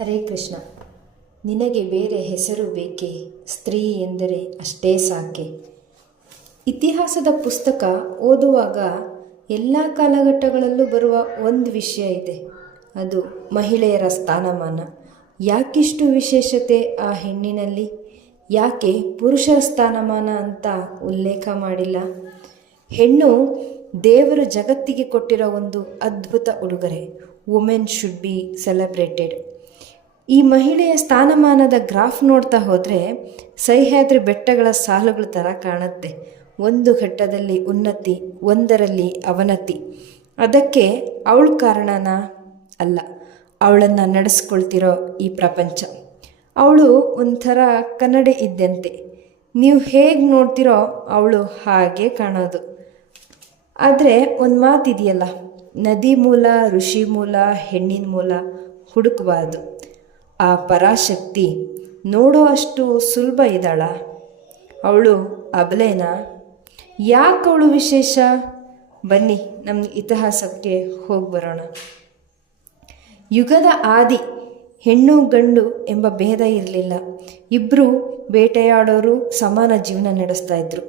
ಹರೇ ಕೃಷ್ಣ. ನಿನಗೆ ಬೇರೆ ಹೆಸರು ಬೇಕೆ? ಸ್ತ್ರೀ ಎಂದರೆ ಅಷ್ಟೇ ಸಾಕೆ. ಇತಿಹಾಸದ ಪುಸ್ತಕ ಓದುವಾಗ ಎಲ್ಲ ಕಾಲಘಟ್ಟಗಳಲ್ಲೂ ಬರುವ ಒಂದು ವಿಷಯ ಇದೆ, ಅದು ಮಹಿಳೆಯರ ಸ್ಥಾನಮಾನ. ಯಾಕಿಷ್ಟು ವಿಶೇಷತೆ ಆ ಹೆಣ್ಣಿನಲ್ಲಿ? ಯಾಕೆ ಪುರುಷರ ಸ್ಥಾನಮಾನ ಅಂತ ಉಲ್ಲೇಖ ಮಾಡಿಲ್ಲ? ಹೆಣ್ಣು ದೇವರು ಜಗತ್ತಿಗೆ ಕೊಟ್ಟಿರೋ ಒಂದು ಅದ್ಭುತ ಉಡುಗೊರೆ. Women should be celebrated. ಈ ಮಹಿಳೆಯ ಸ್ಥಾನಮಾನದ ಗ್ರಾಫ್ ನೋಡ್ತಾ ಹೋದರೆ ಸಹ್ಯಾದ್ರಿ ಬೆಟ್ಟಗಳ ಸಾಲುಗಳ ಥರ ಕಾಣುತ್ತೆ. ಒಂದು ಘಟ್ಟದಲ್ಲಿ ಉನ್ನತಿ, ಒಂದರಲ್ಲಿ ಅವನತಿ. ಅದಕ್ಕೆ ಅವಳು ಕಾರಣನಾ? ಅಲ್ಲ, ಅವಳನ್ನು ನಡೆಸ್ಕೊಳ್ತಿರೋ ಈ ಪ್ರಪಂಚ. ಅವಳು ಒಂಥರ ಕನ್ನಡಿ ಇದ್ದಂತೆ. ನೀವು ಹೇಗೆ ನೋಡ್ತಿರೋ ಅವಳು ಹಾಗೆ ಕಾಣೋದು. ಆದರೆ ಒಂದು ಮಾತಿದೆಯಲ್ಲ, ನದಿ ಮೂಲ, ಋಷಿ ಮೂಲ, ಹೆಣ್ಣಿನ ಮೂಲ ಹುಡುಕಬಾರ್ದು. ಆ ಪರಾಶಕ್ತಿ ನೋಡೋ ಅಷ್ಟು ಸುಲಭ ಇದ್ದಾಳ? ಅವಳು ಅಬಲೇನಾ? ಯಾಕೆ ಅವಳು ವಿಶೇಷ? ಬನ್ನಿ ನಮ್ಮ ಇತಿಹಾಸಕ್ಕೆ ಹೋಗಿ ಬರೋಣ. ಯುಗದ ಆದಿ ಹೆಣ್ಣು ಗಂಡು ಎಂಬ ಭೇದ ಇರಲಿಲ್ಲ. ಇಬ್ಬರು ಬೇಟೆಯಾಡೋರು ಸಮಾನ ಜೀವನ ನಡೆಸ್ತಾ ಇದ್ರು.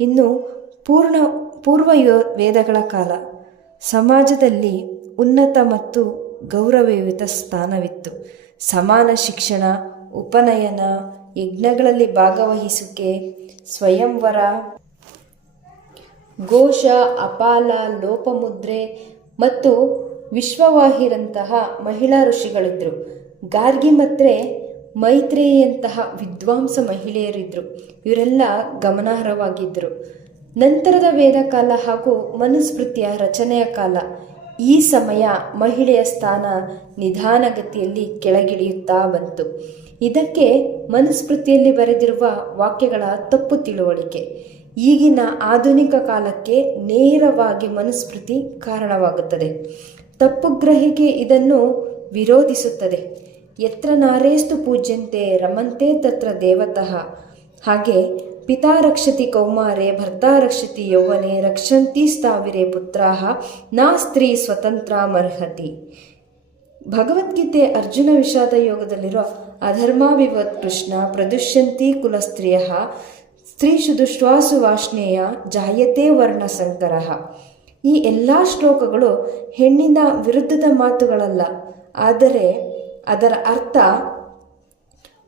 ಇನ್ನು ಪೂರ್ವ ವೇದಗಳ ಕಾಲ ಸಮಾಜದಲ್ಲಿ ಉನ್ನತ ಮತ್ತು ಗೌರವಯುತ ಸ್ಥಾನವಿತ್ತು. ಸಮಾನ ಶಿಕ್ಷಣ, ಉಪನಯನ, ಯಜ್ಞಗಳಲ್ಲಿ ಭಾಗವಹಿಸುವಿಕೆ, ಸ್ವಯಂವರ, ಘೋಷ, ಅಪಾಲ, ಲೋಪಮುದ್ರೆ ಮತ್ತು ವಿಶ್ವವಾಹಿರಂತಹ ಮಹಿಳಾ ಋಷಿಗಳಿದ್ದರು. ಗಾರ್ಗಿ ಮತ್ತು ಮೈತ್ರೇಯಿಯಂತಹ ವಿದ್ವಾಂಸ ಮಹಿಳೆಯರಿದ್ದರು. ಇವರೆಲ್ಲ ಗಮನಾರ್ಹವಾಗಿದ್ದರು. ನಂತರದ ವೇದಕಾಲ ಹಾಗೂ ಮನುಸ್ಮೃತಿಯ ರಚನೆಯ ಕಾಲ. ಈ ಸಮಯ ಮಹಿಳೆಯ ಸ್ಥಾನ ನಿಧಾನಗತಿಯಲ್ಲಿ ಕೆಳಗಿಳಿಯುತ್ತಾ ಬಂತು. ಇದಕ್ಕೆ ಮನುಸ್ಮೃತಿಯಲ್ಲಿ ಬರೆದಿರುವ ವಾಕ್ಯಗಳ ತಪ್ಪು ತಿಳುವಳಿಕೆ. ಈಗಿನ ಆಧುನಿಕ ಕಾಲಕ್ಕೆ ನೇರವಾಗಿ ಮನುಸ್ಮೃತಿ ಕಾರಣವಾಗುತ್ತದೆ. ತಪ್ಪು ಗ್ರಹಿಕೆ ಇದನ್ನು ವಿರೋಧಿಸುತ್ತದೆ. ಯತ್ರ ನಾರೇಸ್ತು ಪೂಜ್ಯಂತೆ ರಮಂತೆ ತತ್ರ ದೇವತಃ. ಹಾಗೆ ಪಿತಾ ರಕ್ಷತಿ ಕೌಮಾರೆ ಭರ್ತಾ ರಕ್ಷತಿ ಯೌವನೆ ರಕ್ಷಂತಿ ಸ್ಥಾವಿರೆ ಪುತ್ರಾಹ ನಾ ಸ್ತ್ರೀ ಸ್ವತಂತ್ರ ಮರ್ಹತಿ. ಭಗವದ್ಗೀತೆ ಅರ್ಜುನ ವಿಷಾದ ಯೋಗದಲ್ಲಿರೋ ಅಧರ್ಮಾವಿವತ್ ಕೃಷ್ಣ ಪ್ರದುಷ್ಯಂತಿ ಕುಲಸ್ತ್ರೀಯ ಸ್ತ್ರೀಷು ದುಷ್ಟ್ವಾಸು ವಾಷ್ಣೇಯ ಜಾಯತೆ ವರ್ಣಸಂಕರ. ಈ ಎಲ್ಲ ಶ್ಲೋಕಗಳು ಹೆಣ್ಣಿನ ವಿರುದ್ಧದ ಮಾತುಗಳಲ್ಲ, ಆದರೆ ಅದರ ಅರ್ಥ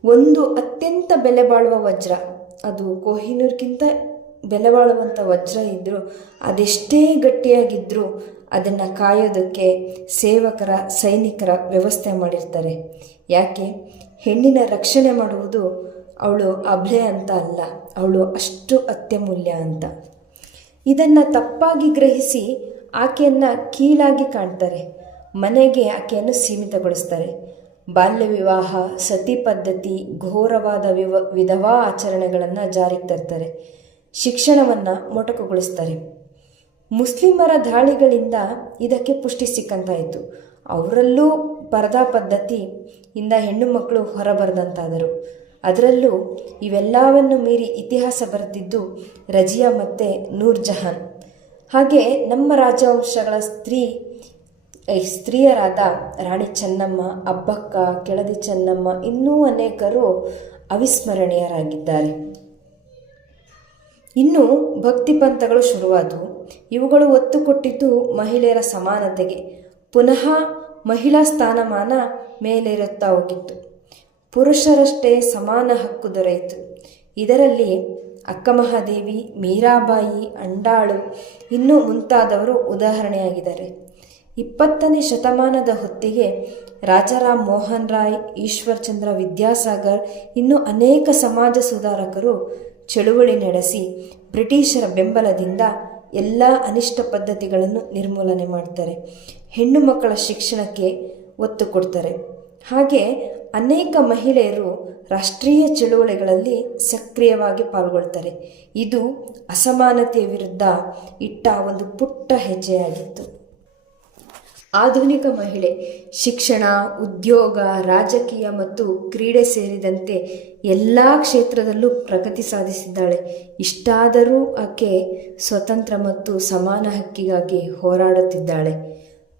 ಒಂದು ಅತ್ಯಂತ ಬೆಲೆ ಬಾಳುವ ವಜ್ರ. ಅದು ಕೊಹಿನೂರ್ಗಿಂತ ಬೆಲೆ ಬಾಳುವಂಥ ವಜ್ರ ಇದ್ದರೂ ಅದೆಷ್ಟೇ ಗಟ್ಟಿಯಾಗಿದ್ದರೂ ಅದನ್ನು ಕಾಯೋದಕ್ಕೆ ಸೇವಕರ, ಸೈನಿಕರ ವ್ಯವಸ್ಥೆ ಮಾಡಿರ್ತಾರೆ. ಯಾಕೆ? ಹೆಣ್ಣಿನ ರಕ್ಷಣೆ ಮಾಡುವುದು ಅವಳು ಅಬಲೆ ಅಂತ ಅಲ್ಲ, ಅವಳು ಅಷ್ಟು ಅತ್ಯಮೂಲ್ಯ ಅಂತ. ಇದನ್ನು ತಪ್ಪಾಗಿ ಗ್ರಹಿಸಿ ಆಕೆಯನ್ನು ಕೀಳಾಗಿ ಕಾಣ್ತಾರೆ. ಮನೆಗೆ ಆಕೆಯನ್ನು ಸೀಮಿತಗೊಳಿಸ್ತಾರೆ. ಬಾಲ್ಯ ವಿವಾಹ, ಸತಿ ಪದ್ಧತಿ, ಘೋರವಾದ ವಿಧವಾ ಆಚರಣೆಗಳನ್ನು ಜಾರಿಗೆ ತರ್ತಾರೆ. ಶಿಕ್ಷಣವನ್ನು ಮೊಟಕುಗೊಳಿಸ್ತಾರೆ. ಮುಸ್ಲಿಮರ ದಾಳಿಗಳಿಂದ ಇದಕ್ಕೆ ಪುಷ್ಟಿ ಸಿಕ್ಕಂತಾಯಿತು. ಅವರಲ್ಲೂ ಪರದಾ ಪದ್ಧತಿಯಿಂದ ಹೆಣ್ಣು ಮಕ್ಕಳು ಹೊರಬರದಂತಾದರು. ಅದರಲ್ಲೂ ಇವೆಲ್ಲವನ್ನು ಮೀರಿ ಇತಿಹಾಸ ಬರೆದಿದ್ದು ರಜಿಯಾ ಮತ್ತು ನೂರ್ ಜಹಾನ್. ಹಾಗೆ ನಮ್ಮ ರಾಜವಂಶಗಳ ಸ್ತ್ರೀಯರಾದ ರಾಣಿ ಚೆನ್ನಮ್ಮ, ಅಬ್ಬಕ್ಕ, ಕೆಳದಿ ಚೆನ್ನಮ್ಮ, ಇನ್ನೂ ಅನೇಕರು ಅವಿಸ್ಮರಣೀಯರಾಗಿದ್ದಾರೆ. ಇನ್ನು ಭಕ್ತಿ ಪಂಥಗಳು ಶುರುವಾದವು. ಇವುಗಳು ಒತ್ತು ಕೊಟ್ಟಿದ್ದು ಮಹಿಳೆಯರ ಸಮಾನತೆಗೆ. ಪುನಃ ಮಹಿಳಾ ಸ್ಥಾನಮಾನ ಮೇಲೇರುತ್ತಾ ಹೋಗಿತ್ತು. ಪುರುಷರಷ್ಟೇ ಸಮಾನ ಹಕ್ಕು ದೊರೆಯಿತು. ಇದರಲ್ಲಿ ಅಕ್ಕಮಹಾದೇವಿ, ಮೀರಾಬಾಯಿ, ಅಂಡಾಳು ಇನ್ನೂ ಮುಂತಾದವರು ಉದಾಹರಣೆಯಾಗಿದ್ದಾರೆ. 20ನೇ ಶತಮಾನದ ಹೊತ್ತಿಗೆ ರಾಜಾರಾಮ್ ಮೋಹನ್ ರಾಯ್, ಈಶ್ವರ್ ಚಂದ್ರ ವಿದ್ಯಾಸಾಗರ್ ಇನ್ನೂ ಅನೇಕ ಸಮಾಜ ಸುಧಾರಕರು ಚಳುವಳಿ ನಡೆಸಿ ಬ್ರಿಟಿಷರ ಬೆಂಬಲದಿಂದ ಎಲ್ಲ ಅನಿಷ್ಟ ಪದ್ಧತಿಗಳನ್ನು ನಿರ್ಮೂಲನೆ ಮಾಡ್ತಾರೆ. ಹೆಣ್ಣು ಮಕ್ಕಳ ಶಿಕ್ಷಣಕ್ಕೆ ಒತ್ತು ಕೊಡ್ತಾರೆ. ಹಾಗೆ ಅನೇಕ ಮಹಿಳೆಯರು ರಾಷ್ಟ್ರೀಯ ಚಳುವಳಿಗಳಲ್ಲಿ ಸಕ್ರಿಯವಾಗಿ ಪಾಲ್ಗೊಳ್ತಾರೆ. ಇದು ಅಸಮಾನತೆಯ ವಿರುದ್ಧ ಇಟ್ಟ ಒಂದು ಪುಟ್ಟ ಹೆಜ್ಜೆಯಾಗಿತ್ತು. ಆಧುನಿಕ ಮಹಿಳೆ ಶಿಕ್ಷಣ, ಉದ್ಯೋಗ, ರಾಜಕೀಯ ಮತ್ತು ಕ್ರೀಡೆ ಸೇರಿದಂತೆ ಎಲ್ಲ ಕ್ಷೇತ್ರದಲ್ಲೂ ಪ್ರಗತಿ ಸಾಧಿಸಿದ್ದಾಳೆ. ಇಷ್ಟಾದರೂ ಆಕೆ ಸ್ವತಂತ್ರ ಮತ್ತು ಸಮಾನ ಹಕ್ಕಿಗಾಗಿ ಹೋರಾಡುತ್ತಿದ್ದಾಳೆ.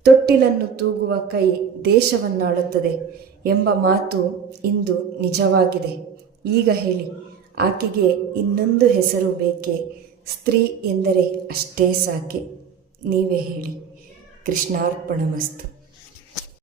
ತೊಟ್ಟಿಲನ್ನು ತೂಗುವ ಕೈ ದೇಶವನ್ನಾಳುತ್ತದೆ ಎಂಬ ಮಾತು ಇಂದು ನಿಜವಾಗಿದೆ. ಈಗ ಹೇಳಿ, ಆಕೆಗೆ ಇನ್ನೊಂದು ಹೆಸರು ಬೇಕೇ? ಸ್ತ್ರೀ ಎಂದರೆ ಅಷ್ಟೇ ಸಾಕೆ? ನೀವೇ ಹೇಳಿ. ಕೃಷ್ಣಾರ್ಪಣಮಸ್ತು.